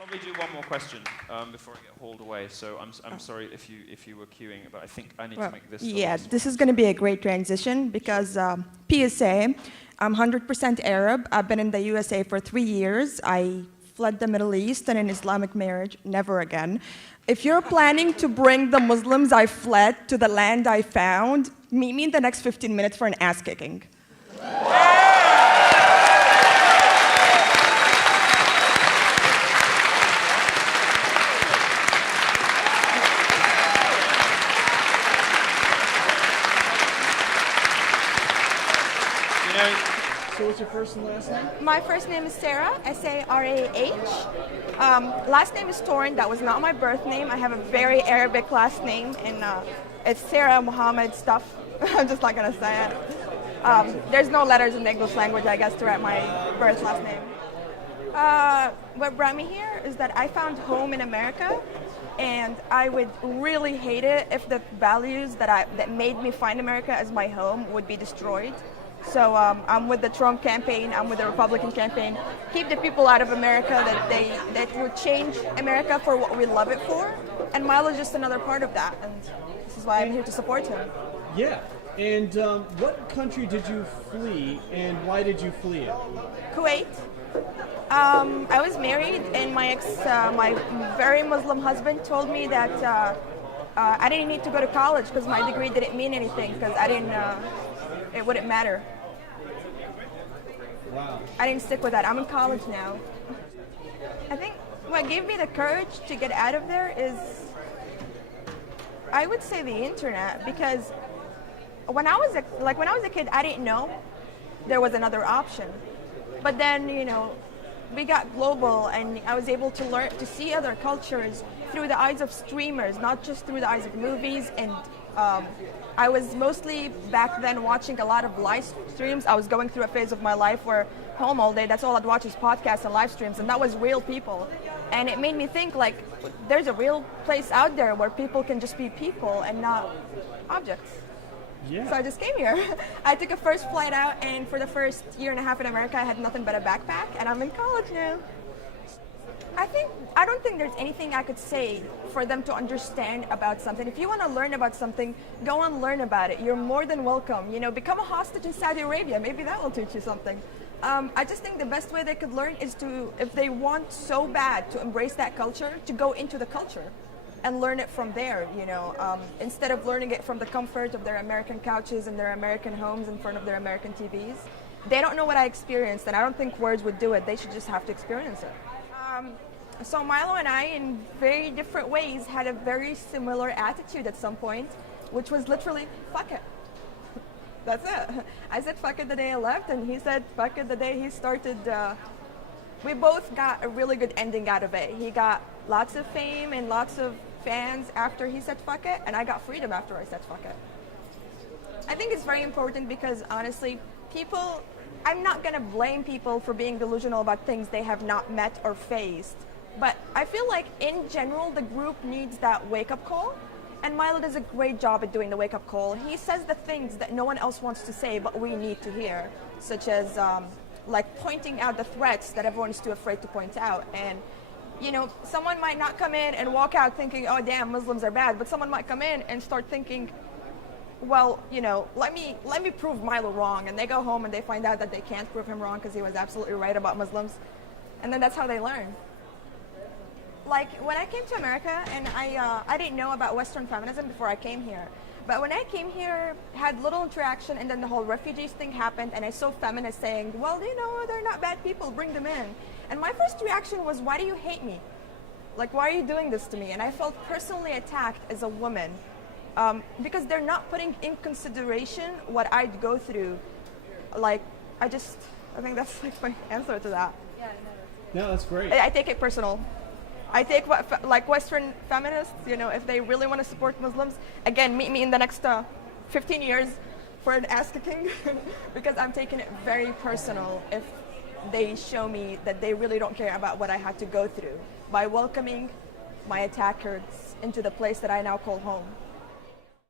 probably do one more question before I get hauled away. So I'm sorry if you were queuing, but I think I need to make this. Yeah, this is going to be a great transition because PSA, I'm 100% Arab. I've been in the USA for 3 years. I fled the Middle East and an Islamic marriage, never again. If you're planning to bring the Muslims I fled to the land I found, meet me in the next 15 minutes for an ass kicking. So what's your first and last name? My first name is Sarah, S-A-R-A-H. Last name is Torn. That was not my birth name. I have a very Arabic last name, and it's Sarah Muhammad stuff. I'm just not going to say it. There's no letters in the English language, I guess, to write my birth last name. What brought me here is that I found home in America, and I would really hate it if the values that made me find America as my home would be destroyed. So I'm with the Trump campaign, I'm with the Republican campaign. Keep the people out of America that would change America for what we love it for. And Milo's just another part of that, and this is why I'm here to support him. Yeah, and what country did you flee, and why did you flee it? Kuwait. I was married, and my very Muslim husband told me that I didn't need to go to college because my degree didn't mean anything, because it wouldn't matter. Wow. I didn't stick with that. I'm in college now. I think what gave me the courage to get out of there is, I would say, the internet, because when I was a kid, I didn't know there was another option. But then, we got global, and I was able to learn to see other cultures through the eyes of streamers, not just through the eyes of movies. And I was mostly back then watching a lot of live streams. I was going through a phase of my life where home all day, that's all I'd watch is podcasts and live streams, and that was real people. And it made me think, like, there's a real place out there where people can just be people and not objects. Yeah. So I just came here. I took a first flight out, and for the first year and a half in America, I had nothing but a backpack, and I'm in college now. I don't think there's anything I could say for them to understand about something. If you want to learn about something, go and learn about it. You're more than welcome. Become a hostage in Saudi Arabia. Maybe that will teach you something. I just think the best way they could learn is to, if they want so bad to embrace that culture, to go into the culture and learn it from there, instead of learning it from the comfort of their American couches and their American homes in front of their American TVs. They don't know what I experienced, and I don't think words would do it. They should just have to experience it. So Milo and I, in very different ways, had a very similar attitude at some point, which was literally, fuck it. That's it. I said fuck it the day I left, and he said fuck it the day he started. We both got a really good ending out of it. He got lots of fame and lots of fans after he said fuck it, and I got freedom after I said fuck it. I think it's very important because, honestly, I'm not going to blame people for being delusional about things they have not met or faced. But I feel like, in general, the group needs that wake-up call. And Milo does a great job at doing the wake-up call. He says the things that no one else wants to say, but we need to hear, such as pointing out the threats that everyone's too afraid to point out. And, someone might not come in and walk out thinking, oh, damn, Muslims are bad. But someone might come in and start thinking, well, let me prove Milo wrong. And they go home and they find out that they can't prove him wrong because he was absolutely right about Muslims. And then that's how they learn. Like, when I came to America, and I didn't know about Western feminism before I came here. But when I came here, had little interaction, and then the whole refugees thing happened, and I saw feminists saying, well, they're not bad people, bring them in. And my first reaction was, why do you hate me? Like, why are you doing this to me? And I felt personally attacked as a woman. Because they're not putting in consideration what I'd go through. Like, I think that's like my answer to that. Yeah, no, that's great. I take it personal. I take Western feminists, if they really want to support Muslims, again, meet me in the next 15 years for an ass kicking, because I'm taking it very personal if they show me that they really don't care about what I had to go through by welcoming my attackers into the place that I now call home.